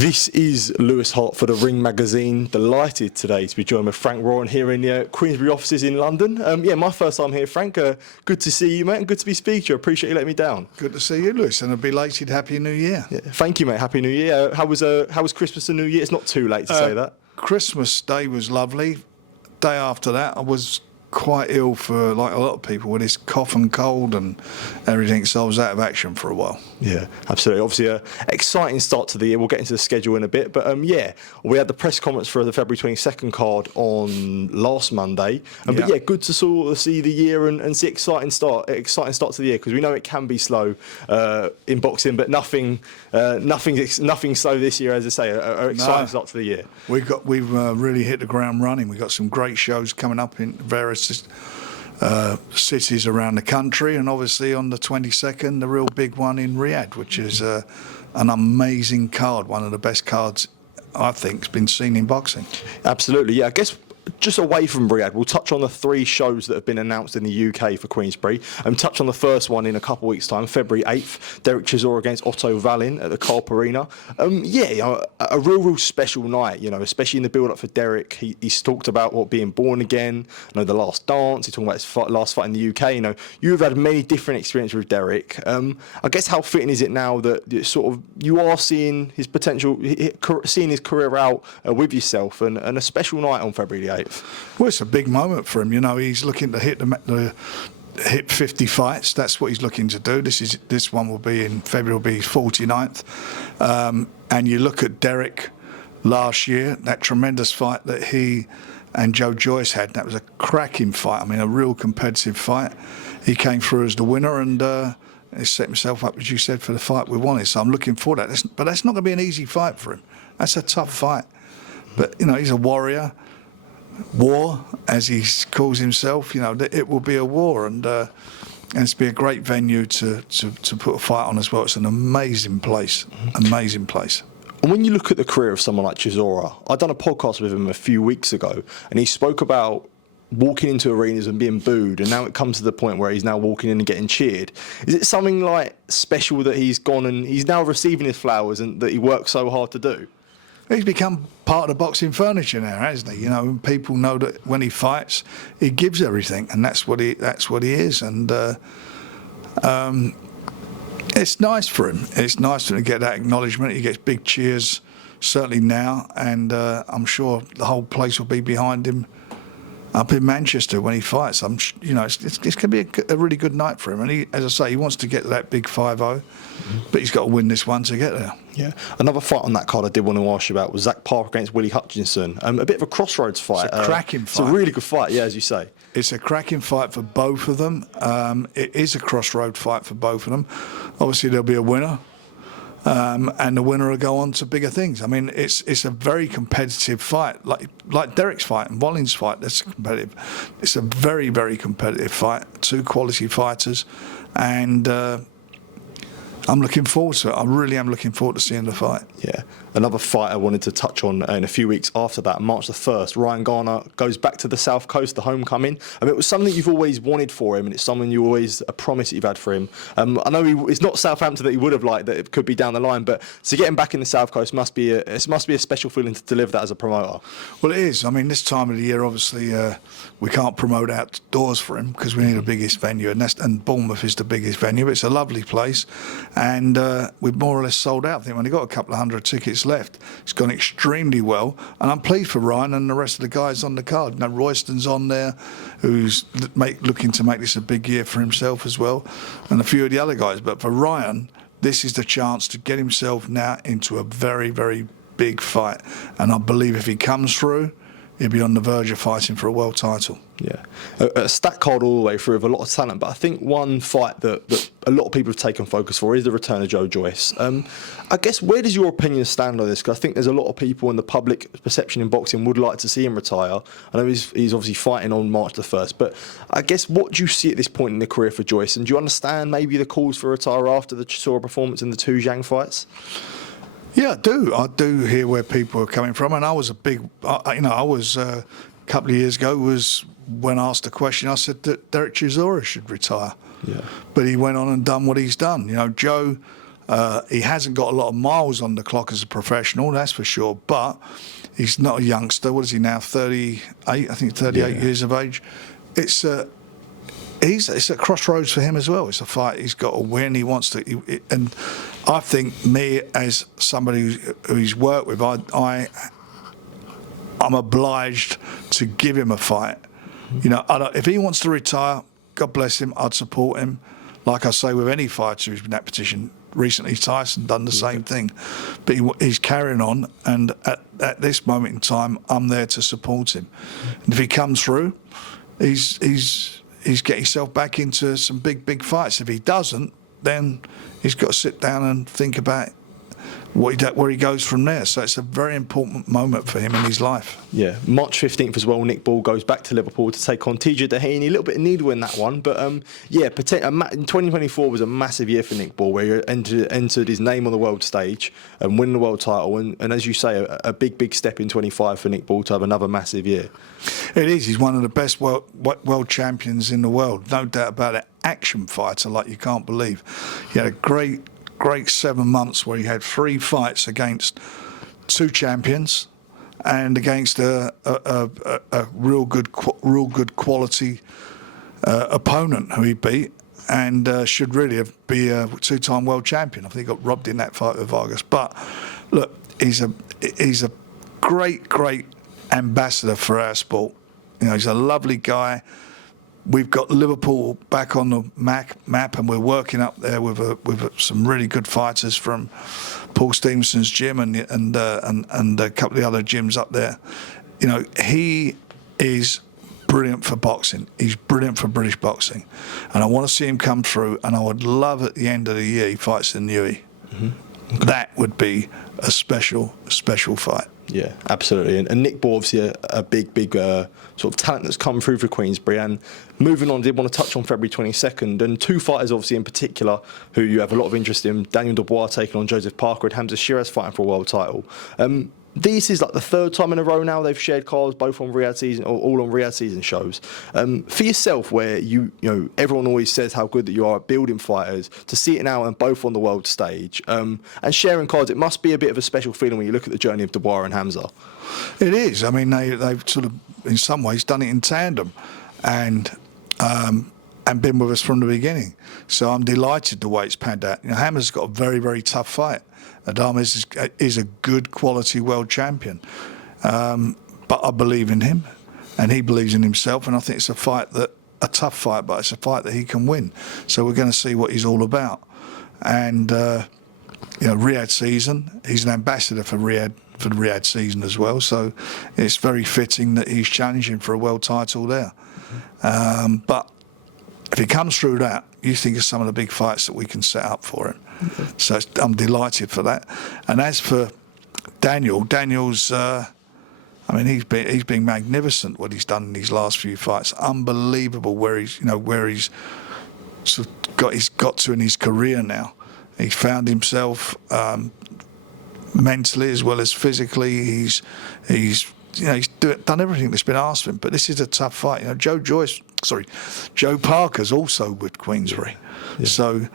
This is Lewis Hart for the Ring Magazine. Delighted today to be joined with Frank Rowan here in the Queensberry offices in London. Yeah, my first time here, Frank. Good to see you, mate, and good to be speaking to you. I appreciate you letting me down. Good to see you, Lewis, and a belated Happy New Year. Yeah, thank you, mate. Happy New Year. How was Christmas and New Year? It's not too late to say that. Christmas Day was lovely. Day after that, I was quite ill for, like a lot of people, with this cough and cold and everything, so I was out of action for a while. Yeah, absolutely. Obviously, an exciting start to the year. We'll get into the schedule in a bit, but yeah, we had the press conference for the February 22nd card on last Monday. But yeah, good to sort of see the year and see exciting start to the year, because we know it can be slow in boxing, but nothing slow this year, as I say. An exciting start to the year. We've really hit the ground running. We've got some great shows coming up in various cities around the country, and obviously on the 22nd, the real big one in Riyadh, which is an amazing card, one of the best cards I think has been seen in boxing. Absolutely, yeah. I guess just away from Riyadh, we'll touch on the 3 shows that have been announced in the UK for Queensberry, and touch on the first one in a couple of weeks' time, February 8th, Derek Chisora against Otto Wallin at the Carp Arena. A real special night, especially in the build-up for Derek. He's talked about being born again, the last dance. He's talking about his last fight in the UK. You've had many different experiences with Derek. I guess how fitting is it now that sort of you are seeing his potential, seeing his career out with yourself, and a special night on February the 8th? Well, it's a big moment for him. He's looking to hit 50 fights. That's what he's looking to do. This one will be in February, will be his 49th. And you look at Derek last year, that tremendous fight that he and Joe Joyce had. That was a cracking fight. I mean, a real competitive fight. He came through as the winner, and he set himself up, as you said, for the fight we wanted. So I'm looking forward to that. But that's not going to be an easy fight for him. That's a tough fight. But he's a warrior. War, as he calls himself, it will be a war, and it's be a great venue to put a fight on as well. It's an amazing place, amazing place. And when you look at the career of someone like Chisora, I've done a podcast with him a few weeks ago, and he spoke about walking into arenas and being booed, and now it comes to the point where he's now walking in and getting cheered. Is it something like special that he's gone and he's now receiving his flowers and that he worked so hard to do? He's become part of the boxing furniture now, hasn't he? And people know that when he fights, he gives everything, and that's what he is. And it's nice for him. It's nice for him to get that acknowledgement. He gets big cheers, certainly now, and I'm sure the whole place will be behind him up in Manchester when he fights. It's going to be a really good night for him. And as I say, he wants to get to that big 5-0, but he's got to win this one to get there. Yeah. Another fight on that card I did want to ask you about was Zach Parker against Willie Hutchinson. A bit of a crossroads fight. It's a cracking fight. It's a really good fight, yeah, as you say. It's a cracking fight for both of them. It is a crossroad fight for both of them. Obviously, there'll be a winner. And the winner will go on to bigger things. I mean, it's a very competitive fight, like Derek's fight and Wallin's fight. That's competitive. It's a very, very competitive fight. 2 quality fighters, and I'm looking forward to it. I really am looking forward to seeing the fight. Yeah. Another fight I wanted to touch on in a few weeks after that, March the 1st, Ryan Garner goes back to the South Coast, the homecoming. I mean, it was something you've always wanted for him, and it's something you always, a promise that you've had for him. I know it's not Southampton that he would have liked, that it could be down the line, but to get him back in the South Coast must be a special feeling to deliver that as a promoter. Well, it is. I mean, this time of the year, obviously, we can't promote outdoors for him because we need the biggest venue, and Bournemouth is the biggest venue. But it's a lovely place, and we've more or less sold out. I think we only got a couple of hundred tickets left. It's gone extremely well, and I'm pleased for Ryan and the rest of the guys on the card. Royston's on there, who's looking to make this a big year for himself as well, and a few of the other guys. But for Ryan, this is the chance to get himself now into a very, very big fight, and I believe if he comes through, he'll be on the verge of fighting for a world title. Yeah, a stat card all the way through with a lot of talent, but I think one fight that a lot of people have taken focus for is the return of Joe Joyce. I guess, where does your opinion stand on this? Because I think there's a lot of people in the public perception in boxing would like to see him retire. I know he's obviously fighting on March the 1st, but I guess, what do you see at this point in the career for Joyce? And do you understand maybe the calls for retire after the Chisora performance in the 2 Zhang fights? Yeah, I do. I do hear where people are coming from, and I was a couple of years ago, was when asked the question, I said that Derek Chisora should retire. Yeah. But he went on and done what he's done. Joe, He hasn't got a lot of miles on the clock as a professional, that's for sure. But he's not a youngster. What is he now? 38, I think 38 years of age. It's a crossroads for him as well. It's a fight he's got to win. He wants to, and I think me as somebody who he's worked with, I'm obliged to give him a fight. You know, if he wants to retire, God bless him, I'd support him. Like I say with any fighter who's been in that position. Recently, Tyson done the same thing, but he's carrying on. And at this moment in time, I'm there to support him. And if he comes through, he's getting himself back into some big fights. If he doesn't, then he's got to sit down and think about where he goes from there. So it's a very important moment for him in his life. Yeah, March 15th as well, Nick Ball goes back to Liverpool to take on Doheny. A little bit of needle in that one, but 2024 was a massive year for Nick Ball, where he entered his name on the world stage and win the world title, and as you say, a big step in 25 for Nick Ball to have another massive year. It is. He's one of the best world champions in the world, no doubt about it. Action fighter like you can't believe. He had a great 7 months where he had 3 fights against 2 champions and against a real good quality opponent who he beat, and should really be a 2-time world champion. I think he got robbed in that fight with Vargas. But look, he's a great ambassador for our sport. You know, he's a lovely guy. We've got Liverpool back on the map, and we're working up there with some really good fighters from Paul Stevenson's gym and a couple of the other gyms up there. You know, he is brilliant for boxing. He's brilliant for British boxing, and I want to see him come through. And I would love at the end of the year he fights in Newey. Mm-hmm. Okay. That would be a special fight. Yeah, absolutely. And Nick Ball, obviously a big sort of talent that's come through for Queensberry. And moving on, I did want to touch on February 22nd. And 2 fighters, obviously, in particular, who you have a lot of interest in. Daniel Dubois taking on Joseph Parker and Hamzah Sheeraz fighting for a world title. This is like the 3rd time in a row now they've shared cards, both on Riyadh season, or all on Riyadh season shows. For yourself, where you know everyone always says how good that you are at building fighters, to see it now and both on the world stage and sharing cards, it must be a bit of a special feeling when you look at the journey of Dubois and Hamzah. It is. I mean, they've sort of, in some ways, done it in tandem, and been with us from the beginning. So I'm delighted the way it's panned out. You know, Hamzah's got a very tough fight. Itauma is a good quality world champion, but I believe in him, and he believes in himself. And I think it's a tough fight, but it's a fight that he can win. So we're going to see what he's all about. And you know, Riyadh season, he's an ambassador for the Riyadh season as well. So it's very fitting that he's challenging for a world title there. But if he comes through that, you think of some of the big fights that we can set up for him. Okay. So I'm delighted for that. And as for Daniel's, I mean, he's been magnificent what he's done in these last few fights. Unbelievable where he's sort of got to in his career now. He's found himself mentally as well as physically. He's done everything that's been asked of him. But this is a tough fight. You know, Joe Parker's also with Queensberry. Yeah. So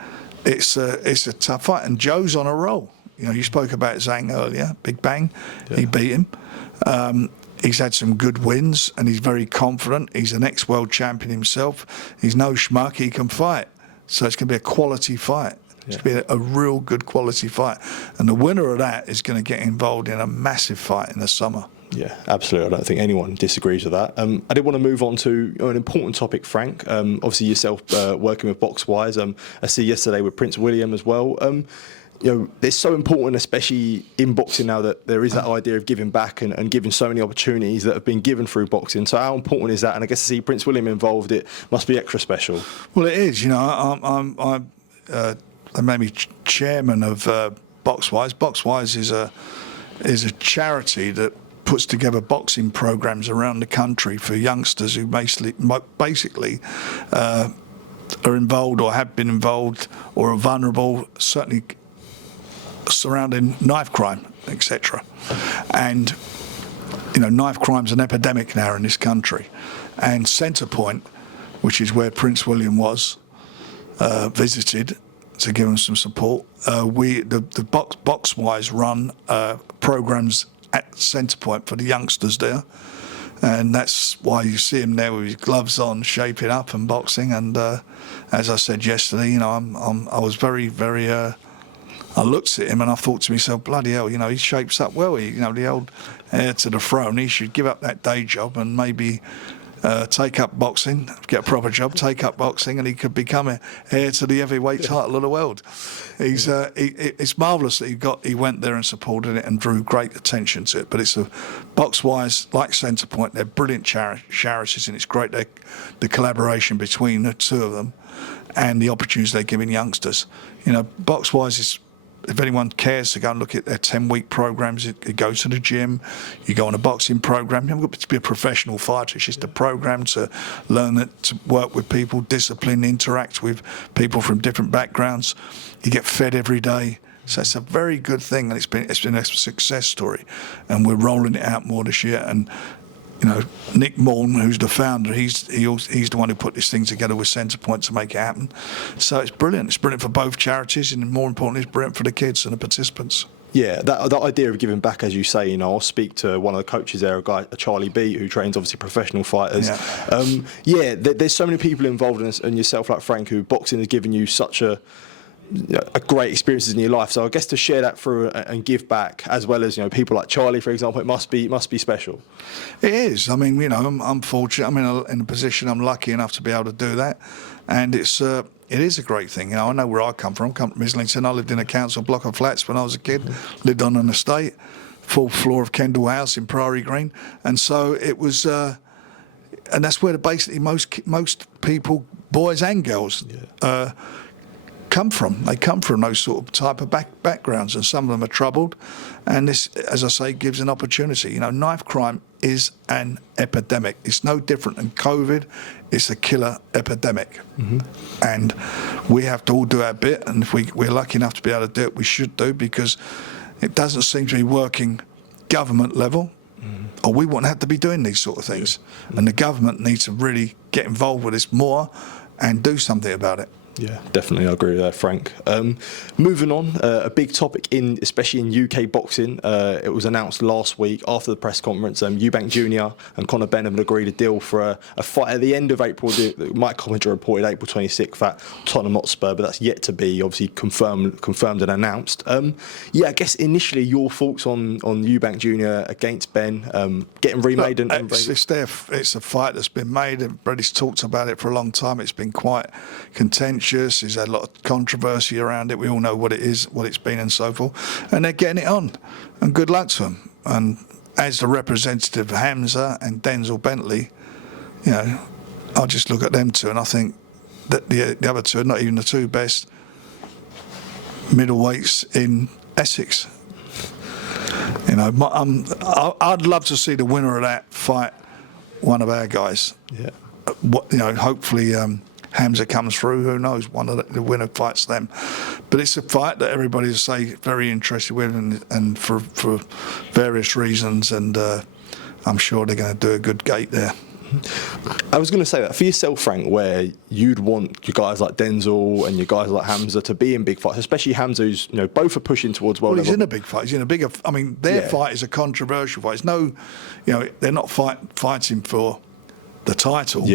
it's a tough fight. And Joe's on a roll. You know, you spoke about Zhang earlier, Big Bang. Yeah. He beat him. He's had some good wins, and he's very confident. He's an ex-world champion himself. He's no schmuck. He can fight. So it's going to be a quality fight. It's going to be a real good quality fight. And the winner of that is going to get involved in a massive fight in the summer. Yeah, absolutely. I don't think anyone disagrees with that. I did want to move on to an important topic, Frank. Obviously, yourself working with Boxwise. I see yesterday with Prince William as well. You know, it's so important, especially in boxing now, that there is that idea of giving back and giving so many opportunities that have been given through boxing. So how important is that? And I guess to see Prince William involved, it must be extra special. Well, it is. You know, they made me chairman of Boxwise. Boxwise is a charity that puts together boxing programs around the country for youngsters who basically are involved or have been involved or are vulnerable, certainly surrounding knife crime, etc. And you know, knife crime's an epidemic now in this country. And Centrepoint, which is where Prince William was, visited, to give them some support. The Boxwise run programs at Centre Point for the youngsters there, and that's why you see him there with his gloves on, shaping up and boxing. And as I said yesterday, you know, I was very, very. I looked at him and I thought to myself, bloody hell, you know, he shapes up well. You know, the old heir to the throne. He should give up that day job and maybe take up boxing, get a proper job, take up boxing, and he could become a heir to the heavyweight title of the world. It's marvellous that he went there and supported it and drew great attention to it. But it's a Boxwise, like Centre Point, they're brilliant charities, and it's great the collaboration between the two of them and the opportunities they're giving youngsters. You know, Boxwise is, if anyone cares to go and look at their 10-week programs, you go to the gym, you go on a boxing program. You haven't got to be a professional fighter. It's just a program to learn to work with people, discipline, interact with people from different backgrounds. You get fed every day. So it's a very good thing, and it's been a success story. And we're rolling it out more this year. And you know, Nick Ball, who's the founder, he's the one who put this thing together with Centre Point to make it happen. So it's brilliant. It's brilliant for both charities, and more importantly, it's brilliant for the kids and the participants. Yeah, that idea of giving back, as you say, you know, I'll speak to one of the coaches there, a Charlie B, who trains obviously professional fighters. Yeah, there's so many people involved in this, and yourself, like Frank, who boxing has given you such a great experiences in your life. So I guess to share that through and give back, as well as, you know, people like Charlie, for example, it must be special. It is. I mean, you know, I'm fortunate. I'm in a position. I'm lucky enough to be able to do that, and it is a great thing. You know, I know where I come from. I come from Islington. I lived in a council block of flats when I was a kid. Lived on an estate, 4th floor of Kendall House in Priory Green, and so it was. And that's where basically most people, boys and girls, come from. They come from those sort of type of backgrounds, and some of them are troubled. And this, as I say, gives an opportunity. You know, knife crime is an epidemic. It's no different than COVID. It's a killer epidemic. And we have to all do our bit, and if we're lucky enough to be able to do it, we should do, because it doesn't seem to be working government level, or we wouldn't have to be doing these sort of things. And the government needs to really get involved with this more and do something about it. Yeah, definitely, I agree with that, Frank. Moving on, a big topic especially in UK boxing. It was announced last week after the press conference. Eubank Jr. and Conor Benn have agreed a deal for a fight at the end of April. Mike Coventry reported April 26th at Tottenham Hotspur, but that's yet to be obviously confirmed and announced. Yeah, I guess initially your thoughts on Eubank Jr. against Benn getting remade. Look, it's a fight that's been made. Everybody's talked about it for a long time. It's been quite contentious. There's had a lot of controversy around it. We all know what it is, what it's been, and so forth. And they're getting it on, and good luck to them. And as the representative of Hamzah and Denzel Bentley, you know, I just look at them two, and I think that the other two are not even the two best middleweights in Essex. You know, I'd love to see the winner of that fight one of our guys. Yeah. You know, hopefully. Hamzah comes through, who knows, one of the winner fights them. But it's a fight that everybody's very interested with, and for various reasons, and I'm sure they're going to do a good gate there. I was going to say that for yourself, Frank, where you'd want your guys like Denzel and your guys like Hamzah to be in big fights, especially Hamzah, who's, you know, both are pushing towards world level. He's in a big fight. He's in a bigger. I mean, their fight is a controversial fight. It's no, you know, they're not fighting for the title.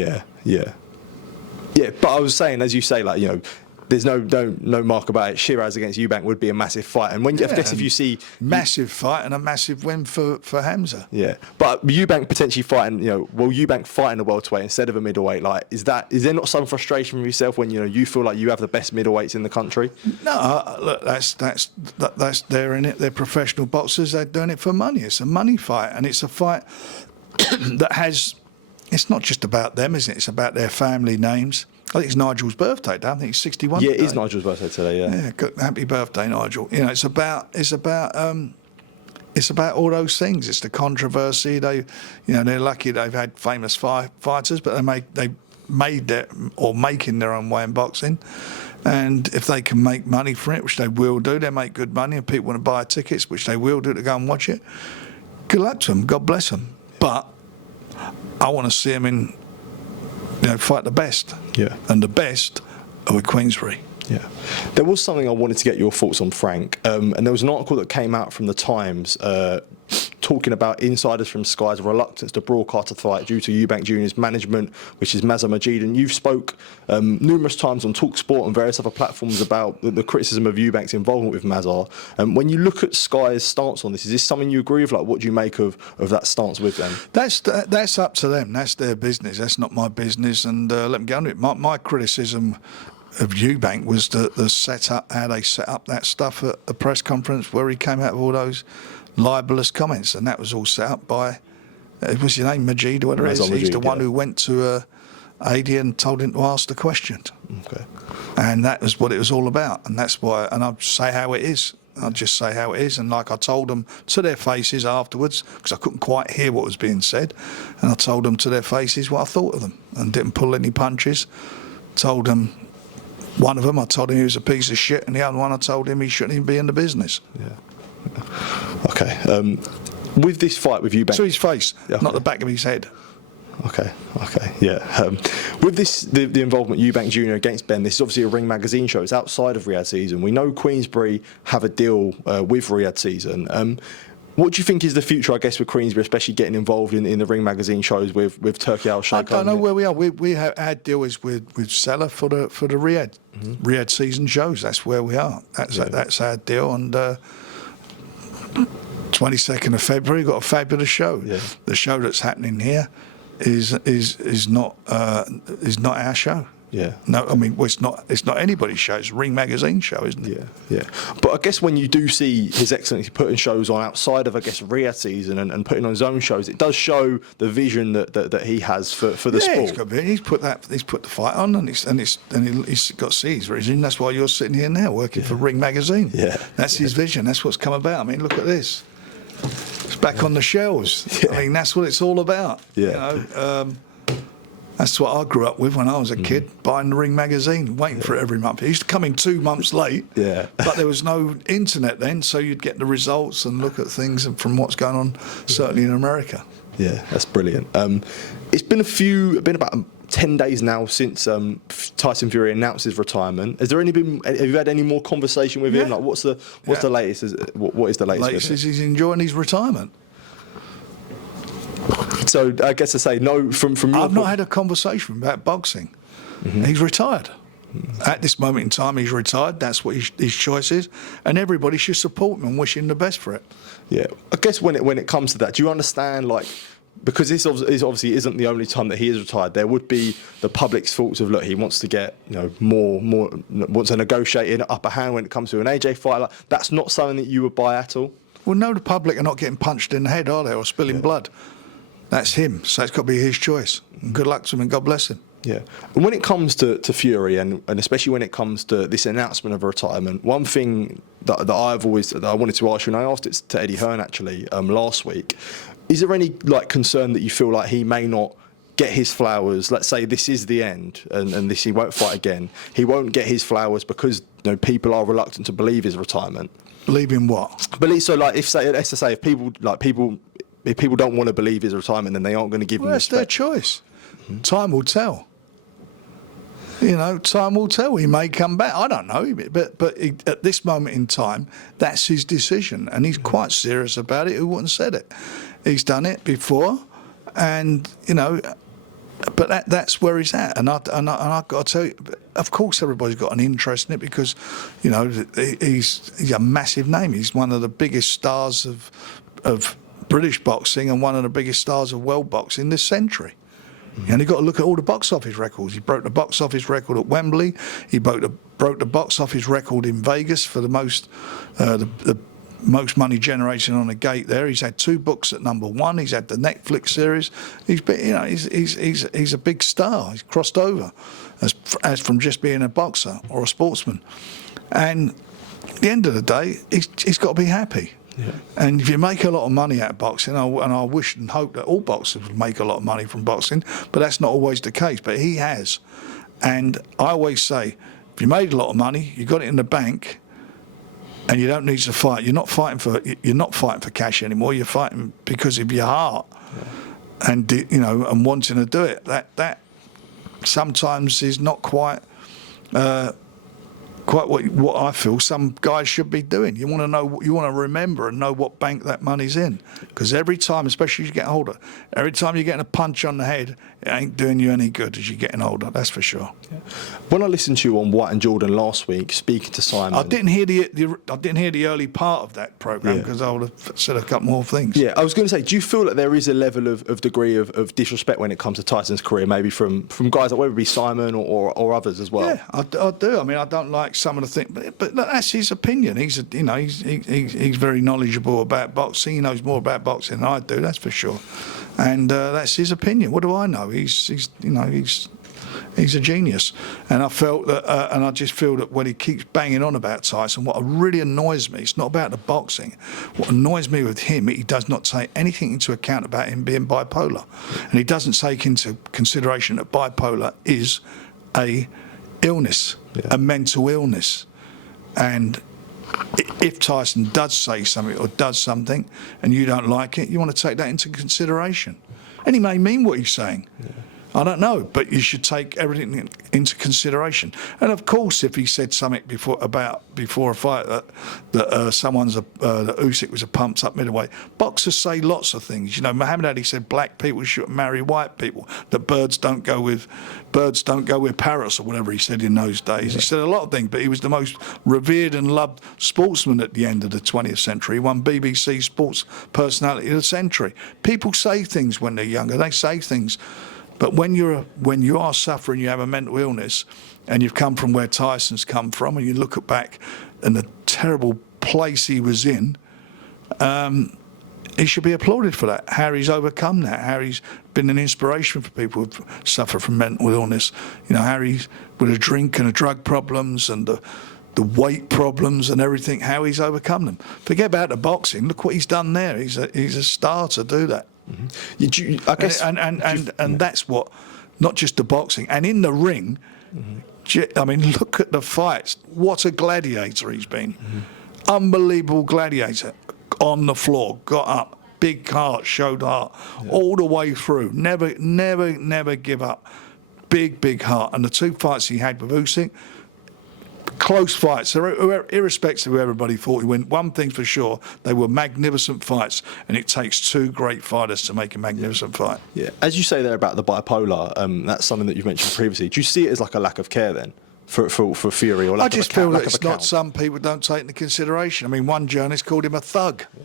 Yeah, but I was saying, as you say, like, you know, there's no mark about it. Sheeraz against Eubank would be a massive fight, and I guess if you see massive fight and a massive win for Hamzah. Yeah, but Eubank potentially fighting, you know, Eubank fighting a welterweight instead of a middleweight, like, is there not some frustration from yourself when, you know, you feel like you have the best middleweights in the country? No, look, that's they're in it. They're professional boxers. They're doing it for money. It's a money fight, and it's a fight that has. It's not just about them, is it? It's about their family names. I think it's Nigel's birthday, Dan. I think he's 61. Yeah, it is Nigel's birthday today. Yeah, good, happy birthday, Nigel. You know, it's about all those things. It's the controversy. They're lucky they've had famous fighters, but they made making their own way in boxing. And if they can make money from it, which they will do, they make good money, and people want to buy tickets, which they will do, to go and watch it. Good luck to them. God bless them. But I want to see them fight the best. Yeah. And the best are with Queensberry. Yeah. There was something I wanted to get your thoughts on, Frank, and there was an article that came out from the Times talking about insiders from Sky's reluctance to broadcast a fight due to Eubank Jr.'s management, which is Hamzah Sheeraz. And you've spoke numerous times on TalkSport and various other platforms about the criticism of Eubank's involvement with Hamzah. When you look at Sky's stance on this, is this something you agree with? Like, what do you make of that stance with them? That's up to them. That's their business. That's not my business. And let them go on it. My criticism of Eubank was the setup, how they set up that stuff at the press conference where he came out with all those libelous comments, and that was all set up by, what's your name, Majid or whatever it is. He's the one who went to AD and told him to ask the question. Okay. And that was what it was all about, and that's why. And I'll say how it is. I'll just say how it is. And like I told them to their faces afterwards, because I couldn't quite hear what was being said, and I told them to their faces what I thought of them, and didn't pull any punches. Told them. One of them, I told him he was a piece of shit, and the other one, I told him he shouldn't even be in the business. Yeah. Okay. With this fight with Eubank, to his face, okay. Not the back of his head. Okay. Yeah. With this, the involvement Eubank Jr. against Benn, this is obviously a Ring Magazine show. It's outside of Riyadh season. We know Queensberry have a deal with Riyadh season. What do you think is the future, I guess, with Queensberry, especially getting involved in the Ring Magazine shows with Turkey Al Sheikh? I don't know where we are. We have our deal is with Seller for the Riyadh Riyadh season shows. That's where we are. That's our deal. And 22nd of February, got a fabulous show. Yeah. The show that's happening here is not our show. Yeah. No, I mean, well, it's not anybody's show. It's a Ring Magazine show, isn't it? Yeah. But I guess when you do see His Excellency putting shows on outside of, I guess, Riyadh season and putting on his own shows, it does show the vision that he has for the sport. He's put the fight on, and he's got C's vision. That's why you're sitting here now working for Ring Magazine. Yeah. That's his vision. That's what's come about. I mean, look at this. It's back on the shelves. Yeah. I mean, that's what it's all about. Yeah. You know. That's what I grew up with when I was a kid, buying the Ring Magazine, waiting for it every month. It used to come in 2 months late, but there was no internet then, so you'd get the results and look at things from what's going on, certainly in America. Yeah, that's brilliant. It's been about 10 days now since Tyson Fury announced his retirement. Have you had any more conversation with him? Like, what's the latest? What is the latest? Latest is he's enjoying his retirement. So I guess to say no from your I've not had a conversation about boxing. He's retired. At this moment in time, he's retired. That's what his choice is, and everybody should support him and wish him the best for it. Yeah, I guess when it comes to that, do you understand, like, because this obviously isn't the only time that he is retired, there would be the public's thoughts of, look, he wants to get more wants to negotiate an upper hand when it comes to an AJ fight. Like, that's not something that you would buy at all. Well, no, the public are not getting punched in the head, are they, or spilling blood? That's him, so it's got to be his choice. And good luck to him, and God bless him. Yeah, and when it comes to Fury, and especially when it comes to this announcement of retirement, one thing that I wanted to ask you, and I asked it to Eddie Hearn actually last week, is there any concern that you feel like he may not get his flowers? Let's say this is the end, and he won't fight again. He won't get his flowers because people are reluctant to believe his retirement. Believe in what? If people don't want to believe his retirement, then they aren't going to give him respect. That's their choice. Time will tell. Time will tell. He may come back. I don't know, but at this moment in time, that's his decision, and he's quite serious about it. Who wouldn't have said it? He's done it before, and but that's where he's at. And I've got to tell you, of course, everybody's got an interest in it because, he's a massive name. He's one of the biggest stars of British boxing and one of the biggest stars of world boxing this century. And you've got to look at all the box office records. He broke the box office record at Wembley. He broke the box office record in Vegas for the most money generated on a gate there. He's had 2 books at #1. He's had the Netflix series. He's a big star. He's crossed over as from just being a boxer or a sportsman. And at the end of the day, he's got to be happy. Yeah. And if you make a lot of money out of boxing, and I wish and hope that all boxers would make a lot of money from boxing, but that's not always the case. But he has. And I always say, if you made a lot of money, you got it in the bank, and you don't need to fight. You're not fighting for cash anymore. You're fighting because of your heart, and and wanting to do it. That sometimes is not quite quite what I feel some guys should be doing. You want to know, you want to remember and know what bank that money's in, because every time, especially as you get older, every time you're getting a punch on the head, it ain't doing you any good as you're getting older. That's for sure. Yeah. When I listened to you on White and Jordan last week, speaking to Simon, I didn't hear the early part of that program because I would have said a couple more things. Yeah, I was going to say, do you feel that there is a level of degree of disrespect when it comes to Tyson's career, maybe from guys like whether it be Simon or others as well? Yeah, I do. I mean, I don't like some of the things, but that's his opinion. He's very knowledgeable about boxing. He knows more about boxing than I do. That's for sure. And that's his opinion. What do I know? He's a genius. And I felt that, and I just feel that when he keeps banging on about Tyson, what really annoys me, it's not about the boxing. What annoys me with him, he does not take anything into account about him being bipolar. And he doesn't take into consideration that bipolar is a illness, a mental illness. And if Tyson does say something or does something and you don't like it, you want to take that into consideration. And he may mean what he's saying. I don't know, but you should take everything into consideration. And of course, if he said something before a fight that someone's that Usyk was a pumped up middleweight, boxers say lots of things. You know, Muhammad Ali said black people should marry white people. That birds don't go with parrots or whatever he said in those days. Yeah. He said a lot of things, but he was the most revered and loved sportsman at the end of the 20th century. He won BBC Sports Personality of the Century. People say things when they're younger. They say things. But when you are suffering, you have a mental illness, and you've come from where Tyson's come from, and you look back and the terrible place he was in, he should be applauded for that. How he's overcome that. How he's been an inspiration for people who suffer from mental illness. You know, how he's with a drink and the drug problems and the weight problems and everything. How he's overcome them. Forget about the boxing. Look what he's done there. He's a star to do that. Mm-hmm. I guess, and that's what, not just the boxing, and in the ring. Mm-hmm. I mean, look at the fights. What a gladiator he's been! Mm-hmm. Unbelievable gladiator. On the floor, got up, big heart, showed heart, all the way through. Never give up. Big heart. And the two fights he had with Usyk, close fights, irrespective of who everybody thought he win. One thing for sure, they were magnificent fights, and it takes two great fighters to make a magnificent fight. Yeah, as you say there about the bipolar, that's something that you've mentioned previously. Do you see it as like a lack of care then for Fury, or lack I just feel that it's not some people don't take into consideration. I mean, one journalist called him a thug. Yeah.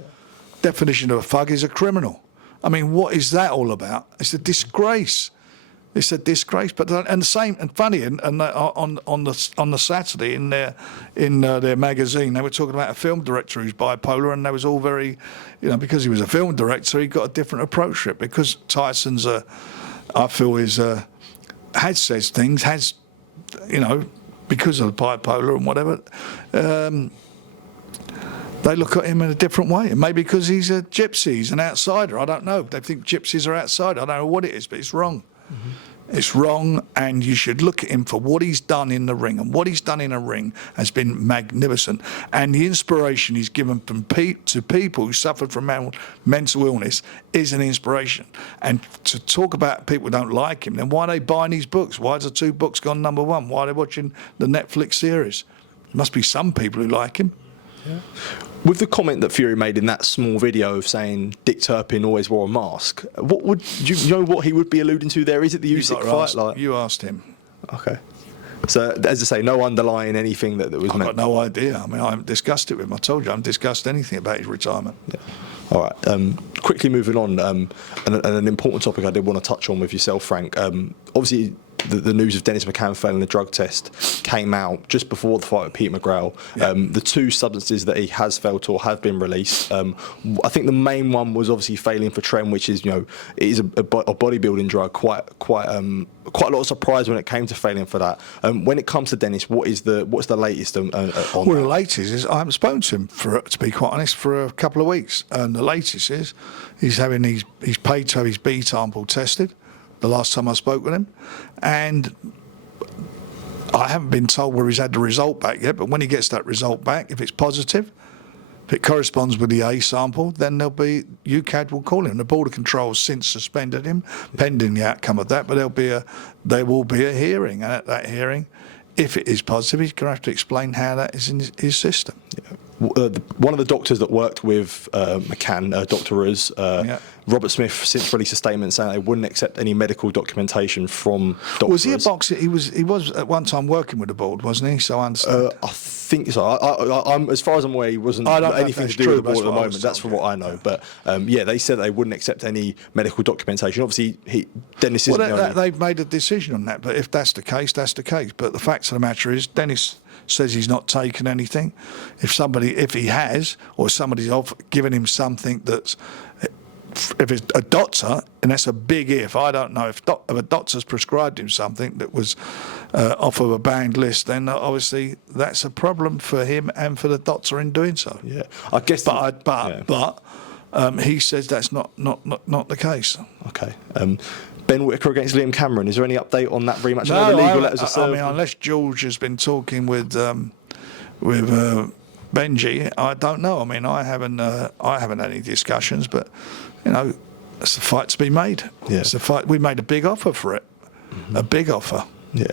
Definition of a thug is a criminal. I mean, what is that all about? It's a disgrace. It's a disgrace, but and the same and funny. And on the Saturday in their magazine, they were talking about a film director who's bipolar, and they was all very, you know, because he was a film director, he got a different approach to it. Because Tyson's I feel has said things, has, you know, because of bipolar and whatever. They look at him in a different way. Maybe because he's a gypsy, he's an outsider. I don't know. They think gypsies are outside. I don't know what it is, but it's wrong. Mm-hmm. It's wrong, and you should look at him for what he's done in the ring. And what he's done in a ring has been magnificent. And the inspiration he's given to people who suffered from mental illness is an inspiration. And to talk about people who don't like him, then why are they buying his books? Why has the two books gone #1? Why are they watching the Netflix series? There must be some people who like him. Yeah. With the comment that Fury made in that small video of saying Dick Turpin always wore a mask, what would you know what he would be alluding to there? Is it the Usyk fight? You asked him. Okay. So, as I say, no underlying anything that was meant. I've got no idea. I mean, I haven't discussed it with him. I told you I haven't discussed anything about his retirement. Yeah. All right. Quickly moving on, and an important topic I did want to touch on with yourself, Frank. Obviously, the news of Dennis McCann failing the drug test came out just before the fight with Pete McGrail. Yeah. The two substances that he has failed or have been released. I think the main one was obviously failing for Tren, which is, you know, it is a bodybuilding drug. Quite a lot of surprise when it came to failing for that. When it comes to Dennis, what's the latest on that? Well, the latest is I haven't spoken to him to be quite honest, for a couple of weeks, and the latest is he's paid to have his B sample tested. The last time I spoke with him, and I haven't been told where he's had the result back yet, but when he gets that result back, if it's positive, if it corresponds with the A sample, then UKAD will call him. The Border Control has since suspended him, pending the outcome of that, but there will be a hearing, and at that hearing, if it is positive, he's going to have to explain how that is in his system. Yeah. One of the doctors that worked with McCann, Dr. Ruz, Robert Smith, since released a statement saying they wouldn't accept any medical documentation from Dr. Was he a Ruz. boxer? He was at one time working with the board, wasn't he? So I understand. I think so. I'm, as far as I'm aware, he wasn't anything to do with the board at the moment. That's from what I know. But they said they wouldn't accept any medical documentation. Obviously, Dennis isn't the only. They've made a decision on that. But if that's the case, that's the case. But the fact of the matter is, Dennis says he's not taken anything. If he has, or somebody's given him something that's, if it's a doctor, and that's a big if. I don't know if a doctor's prescribed him something that was off of a banned list, then obviously that's a problem for him and for the doctor in doing so. Yeah, I guess. But he says that's not the case. Okay. Ben Whittaker against Liam Cameron. Is there any update on that rematch? No, the legal letters are served. I mean, unless George has been talking with Benji, I don't know. I mean, I haven't had any discussions, but it's a fight to be made. Yeah. It's a fight. We made a big offer for it, a big offer. Yeah,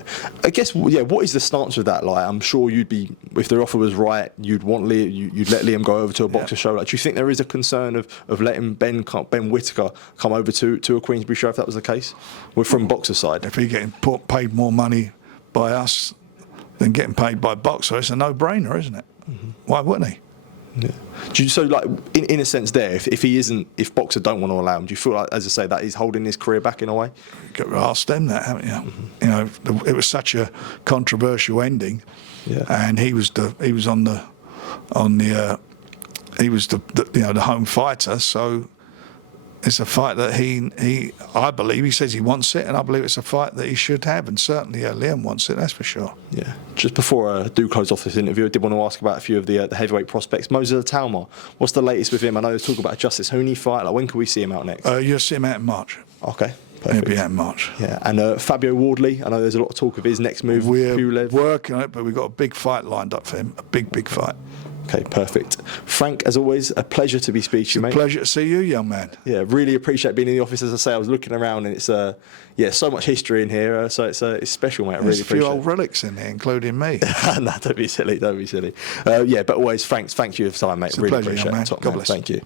I guess. Yeah, what is the stance with that? Like, I'm sure you'd be, if the offer was right, you'd want you'd let Liam go over to a boxer show. Like, do you think there is a concern of letting Ben Whittaker come over to a Queensberry show if that was the case, from boxer side? If he's getting paid more money by us than getting paid by boxer, it's a no-brainer, isn't it? Mm-hmm. Why wouldn't he? Yeah. So, like, in a sense, there, if boxer don't want to allow him, do you feel like, as I say, that is holding his career back in a way? You've got to ask them that, haven't you? Mm-hmm. It was such a controversial ending, and he was the home fighter. So it's a fight that I believe he says he wants it, and I believe it's a fight that he should have, and certainly Liam wants it. That's for sure. Yeah. Just before I do close off this interview, I did want to ask about a few of the heavyweight prospects. Moses Itauma, what's the latest with him? I know there's talk about a Justice Doheny fight. Like, when can we see him out next? You'll see him out in March. Okay. Perfect. He'll be out in March. Yeah. And Fabio Wardley, I know there's a lot of talk of his next move. We're working on it, but we've got a big fight lined up for him. A big fight. Okay, perfect. Frank, as always, a pleasure to be speaking to you, mate. It's a pleasure to see you, young man. Yeah, really appreciate being in the office. As I say, I was looking around, and it's so much history in here. So it's special, mate. I really appreciate it. There's a few old relics in here, including me. No, don't be silly. But always, thank you for your time, mate. It's a really pleasure, appreciate young man. it. Top God man. bless. Thank you.